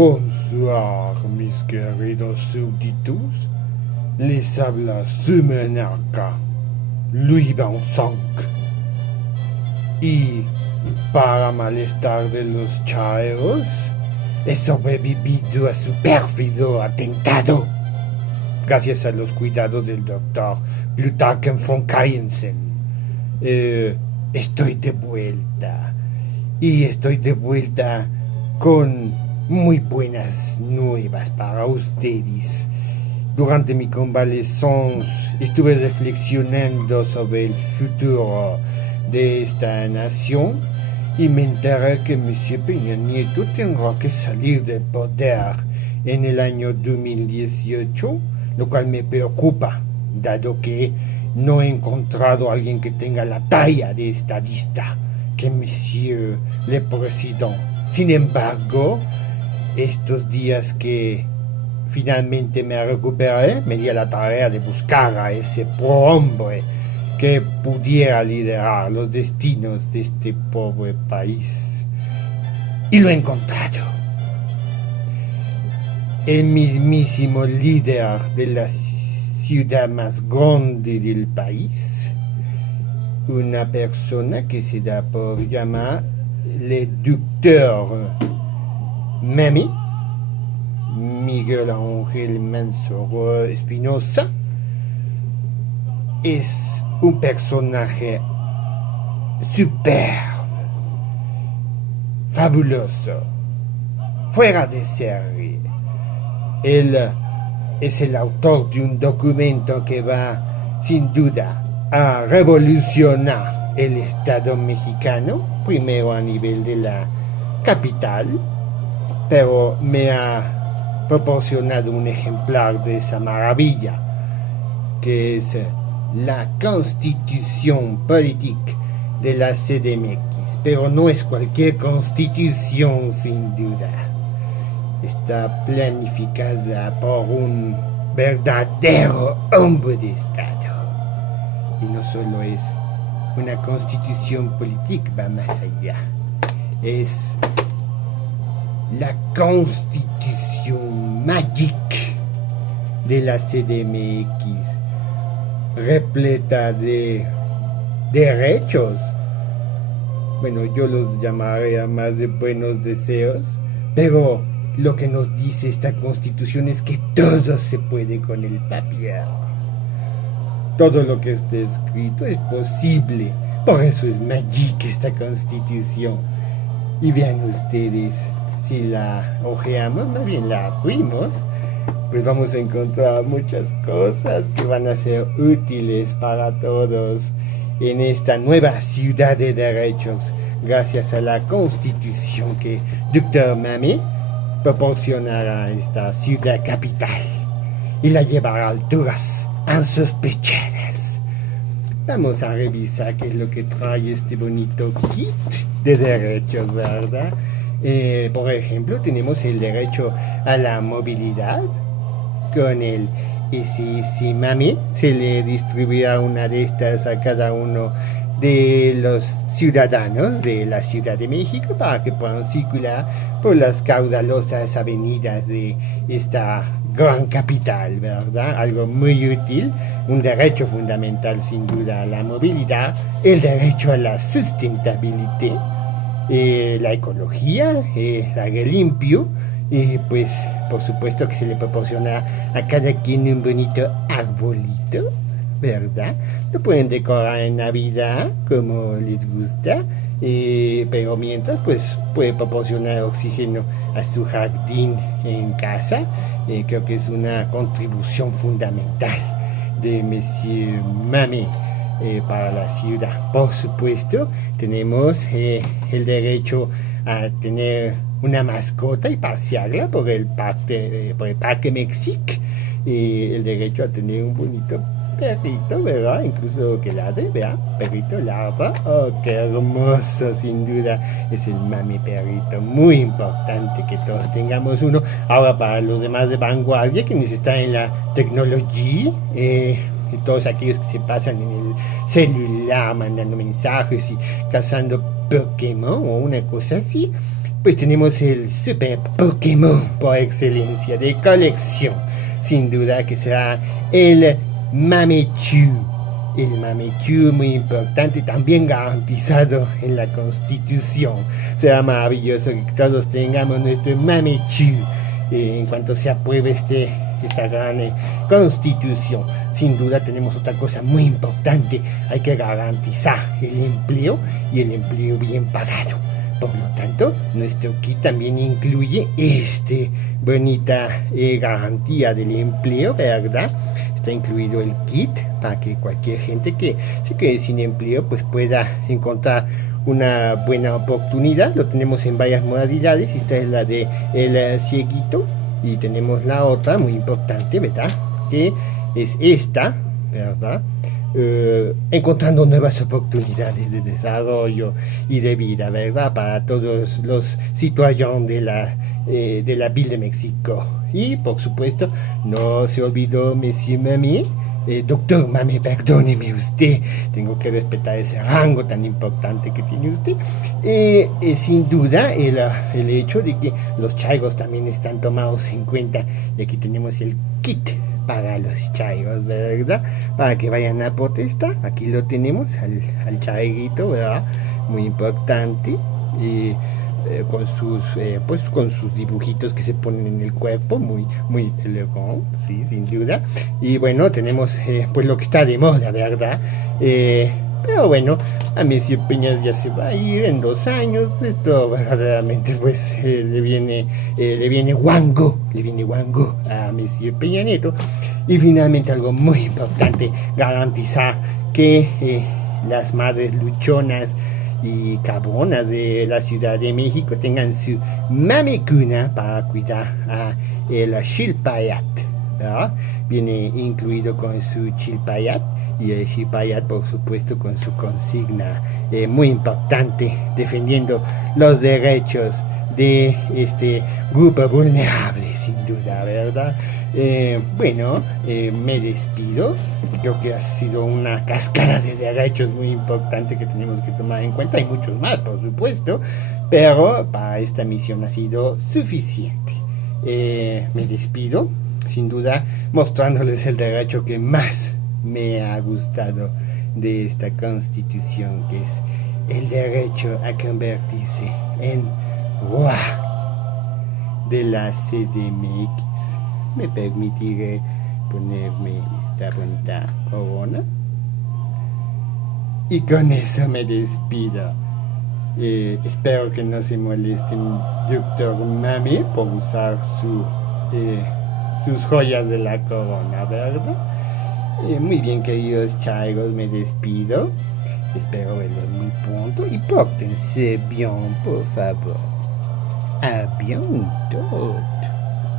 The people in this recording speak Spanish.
Bonsoir, mis queridos súbditos. Les habla su monarca, Louis XXV. Y para malestar de los chaeros, he sobrevivido a su pérfido atentado. Gracias a los cuidados del doctor Plutarch von Kaiensen. Estoy de vuelta. Y estoy de vuelta con muy buenas nuevas para ustedes. Durante mi convalecencia estuve reflexionando sobre el futuro de esta nación y me enteré que Monsieur Peña Nieto tendrá que salir del poder en el año 2018, lo cual me preocupa, dado que no he encontrado a alguien que tenga la talla de estadista que Monsieur le Président. Sin embargo, estos días que finalmente me recuperé, me di a la tarea de buscar a ese prohombre que pudiera liderar los destinos de este pobre país. Y lo he encontrado. El mismísimo líder de la ciudad más grande del país. Una persona que se da por llamar le doctor Mamé, Miguel Ángel Manso Espinosa. Es un personaje superbo, fabuloso, fuera de serie. Él es el autor de un documento que va, sin duda, a revolucionar el Estado mexicano, primero a nivel de la capital, pero me ha proporcionado un ejemplar de esa maravilla, que es la Constitución Política de la CDMX. Pero no es cualquier constitución, sin duda. Está planificada por un verdadero hombre de Estado. Y no solo es una constitución política, va más allá. Es la constitución mágica de la CDMX, repleta de derechos. Bueno, yo los llamaría más de buenos deseos, pero lo que nos dice esta constitución es que todo se puede con el papel. Todo lo que esté escrito es posible. Por eso es mágica esta constitución. Y vean ustedes, si la hojeamos, más bien la abrimos, pues vamos a encontrar muchas cosas que van a ser útiles para todos en esta nueva ciudad de derechos, gracias a la constitución que Dr. Mamé proporcionará a esta ciudad capital y la llevará a alturas insospechadas. Vamos a revisar qué es lo que trae este bonito kit de derechos, ¿verdad? Por ejemplo, tenemos el derecho a la movilidad. Con el SS Mamé se le distribuirá una de estas a cada uno de los ciudadanos de la Ciudad de México para que puedan circular por las caudalosas avenidas de esta gran capital, ¿verdad? Algo muy útil, un derecho fundamental sin duda a la movilidad, el derecho a la sustentabilidad, la ecología, el aire limpio, y pues por supuesto que se le proporciona a cada quien un bonito arbolito, ¿verdad? Lo pueden decorar en Navidad como les gusta, pero mientras pues puede proporcionar oxígeno a su jardín en casa. Creo que es una contribución fundamental de Monsieur Mamé para la ciudad. Por supuesto, tenemos el derecho a tener una mascota y pasearla por el Parque Mexique, el derecho a tener un bonito perrito, ¿verdad? Incluso que ladre, ¿verdad? Perrito ladra. Oh, qué hermoso, sin duda. Es el Mami perrito. Muy importante que todos tengamos uno. Ahora, para los demás de vanguardia, quienes están en la tecnología, y todos aquellos que se pasan en el celular mandando mensajes y cazando Pokémon o una cosa así, pues tenemos el super Pokémon por excelencia de colección. Sin duda que será el Mamechu. El Mamechu, muy importante, también garantizado en la Constitución. Será maravilloso que todos tengamos nuestro Mamechu en cuanto se apruebe esta gran Constitución. Sin duda tenemos otra cosa muy importante. Hay que garantizar el empleo y el empleo bien pagado. Por lo tanto, nuestro kit también incluye bonita garantía del empleo, ¿verdad? Está incluido el kit para que cualquier gente que se quede sin empleo pues pueda encontrar una buena oportunidad. Lo tenemos en varias modalidades. Esta es la de el cieguito y tenemos la otra muy importante, ¿verdad? Que es esta, ¿verdad? Encontrando nuevas oportunidades de desarrollo y de vida, ¿verdad? Para todos los citoyens de la Ville de México. Y por supuesto, no se olvidó Monsieur Mamé, doctor Mamé, perdóneme usted, tengo que respetar ese rango tan importante que tiene usted. Sin duda, el hecho de que los chaigos también están tomados en cuenta, y aquí tenemos el kit para los chaigos, ¿verdad? Para que vayan a protestar. Aquí lo tenemos al chaiguito, ¿verdad? Muy importante. Con sus dibujitos que se ponen en el cuerpo, muy elegante, sí, sin duda. Y bueno, tenemos pues lo que está de moda, ¿verdad? Pero bueno, a Monsieur Peña ya se va a ir en 2 años. Esto verdaderamente pues le viene guango a Monsieur Peña Nieto. Y finalmente algo muy importante, garantizar que las madres luchonas y cabronas de la Ciudad de México tengan su mamecuna para cuidar a el chilpayat, ¿verdad? Viene incluido con su chilpayat, y el chilpayat por supuesto con su consigna muy importante, defendiendo los derechos de este grupo vulnerable, sin duda, ¿verdad? Bueno, me despido. Creo que ha sido una cascada de derechos muy importante que tenemos que tomar en cuenta. Hay muchos más, por supuesto, pero para esta misión ha sido suficiente. Me despido, sin duda, mostrándoles el derecho que más me ha gustado de esta Constitución, que es el derecho a convertirse en roi de la CDMX. Me permitiré ponerme esta bonita corona y con eso me despido. Espero que no se molesten doctor Mami por usar sus joyas de la corona, ¿verdad? Muy bien, queridos chaigos, me despido. Espero verlos muy pronto y pórtense bien, por favor. A bientôt.